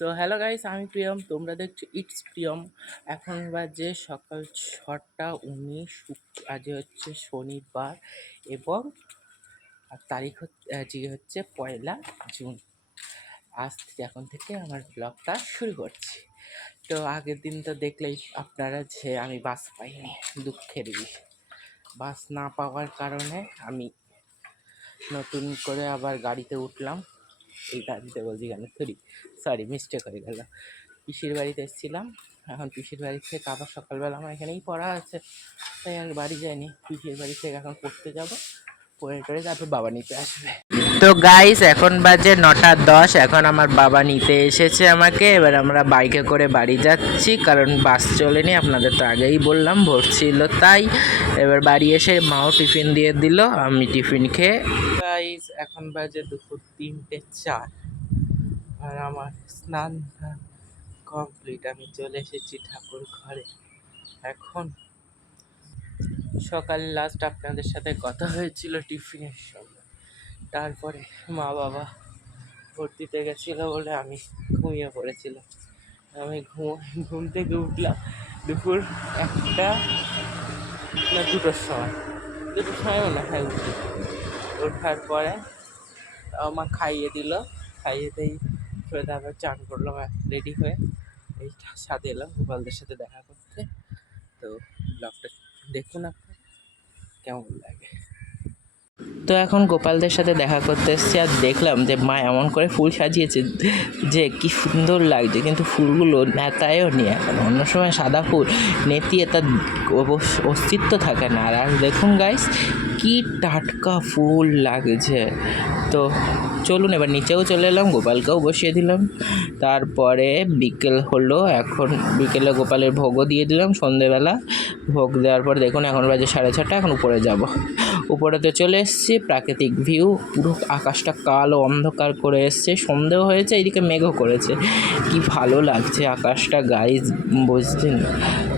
তো hello guys, আমি প্রিয়ম, তোমরা দেখছো ইটস প্রিয়ম। এখন বাজে সকাল 6টা 19। আজ হচ্ছে শনিবার এবং তারিখ আজকে হচ্ছে 1লা জুন। আজ থেকে এখন থেকে আমার ব্লগটা শুরু করছি। তো আগের দিন তো দেখলেই আপনারা যে আমি বাস পাইনি, দুঃখের বিষয়। বাস না পাওয়ার কারণে আমি নতুন করে আবার গাড়িতে উঠলাম। এই গাড়িতে বলছি কেন, সরি মিস্টেক হয়ে গেল। পিসির বাড়িতে এসেছিলাম, এখন পিসির বাড়ি থেকে আবার সকালবেলা আমার এখানেই পড়া আছে, তাই আর বাড়ি যাইনি। পিসির বাড়ি থেকে এখন পড়তে যাব, পড়ে টরে তারপর বাবা নিতে আসবে। তো গাইস, এখন বাজে 9টা 10। এখন আমার বাবা নিতে এসেছে আমাকে। এবার আমরা বাইকে করে বাড়ি যাচ্ছি, কারণ বাস চলেনি, আপনাদের তো আগেই বললাম, ভোর ছিল তাই। এবার বাড়ি এসে মাও টিফিন দিয়ে দিল, আমি টিফিন খেয়ে। গাইস, এখন বাজে দুপুর 3টে 4 আর আমার স্নান কমপ্লিট। আমি চলে এসেছি ঠাকুর ঘরে। এখন সকাল লাস্ট আপনাদের সাথে কথা হয়েছিল টিফিনের সময়, তারপরে মা বাবা ভোট দিতে গেছিলো বলে আমি ঘুমিয়ে পড়েছিলাম। আমি ঘুম থেকে উঠলাম দুপুর 1টা 2টোর সময়, না, হ্যাঁ উঠি। ওঠার পরে মা খাইয়ে দিল, খাইয়েতেই তারপর চান করলাম, রেডি হয়ে এই সাথে এলাম গোপালদের সাথে দেখা করতে। তো ব্লগটা দেখুন আপনার কেমন লাগে। তো এখন গোপালদের সাথে দেখা করতে এসেছি, আর দেখলাম যে মা এমন করে ফুল সাজিয়েছে যে কি সুন্দর লাগছে, কিন্তু ফুলগুলো নেতায়ও নি। এখন অন্য সময় সাদা ফুল নেতিয়ে তার অস্তিত্ব থাকে না। আর দেখুন গাইস, কি টাটকা ফুল লাগছে। তো চলুন এবার নিচেও চলে এলাম, গোপালকেও বসিয়ে দিলাম। তারপরে বিকেল হলো, এখন বিকেলে গোপালের ভোগও দিয়ে দিলাম। সন্ধেবেলা ভোগ দেওয়ার পর দেখুন এখন বাজে 6:30। এখন উপরে যাব, উপরেতে চলে এসেছি। প্রাকৃতিক ভিউ, পুরো আকাশটা কালো অন্ধকার করে এসছে, সন্ধেও হয়েছে, এইদিকে মেঘও করেছে। কি ভালো লাগছে আকাশটা গাইজ, বুঝছেন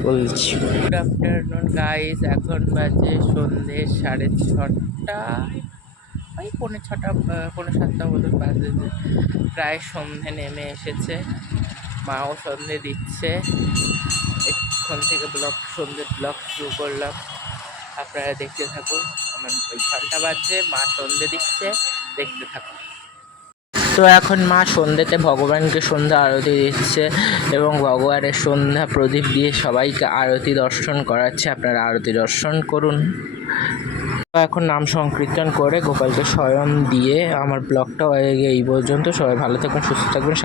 বলছি। গুড আফটারনুন গাইজ, এখন বাজে সন্ধে 6:30, ওই 6:45 6:45 মতন বাজে। প্রায় সন্ধে নেমে এসেছে, মাও সন্ধে দিচ্ছে। এখন থেকে সন্ধ্যের ব্লগ শুরু করলাম, আপনারা দেখতে থাকুন। আমার ওই ঘন্টা বাজছে, মা সন্ধে দিচ্ছে, দেখতে থাকুন। তো এখন মা সন্ধ্যেতে ভগবানকে সন্ধ্যা আরতি দিচ্ছে এবং ভগবানের সন্ধ্যা প্রদীপ দিয়ে সবাইকে আরতি দর্শন করাচ্ছে। আপনারা আরতি দর্শন করুন। তো এখন নাম সংকীর্তন করে গোপালকে শয়ন দিয়ে আমার ব্লগটাও এই পর্যন্ত। সবাই ভালো থাকুন, সুস্থ থাকবেন।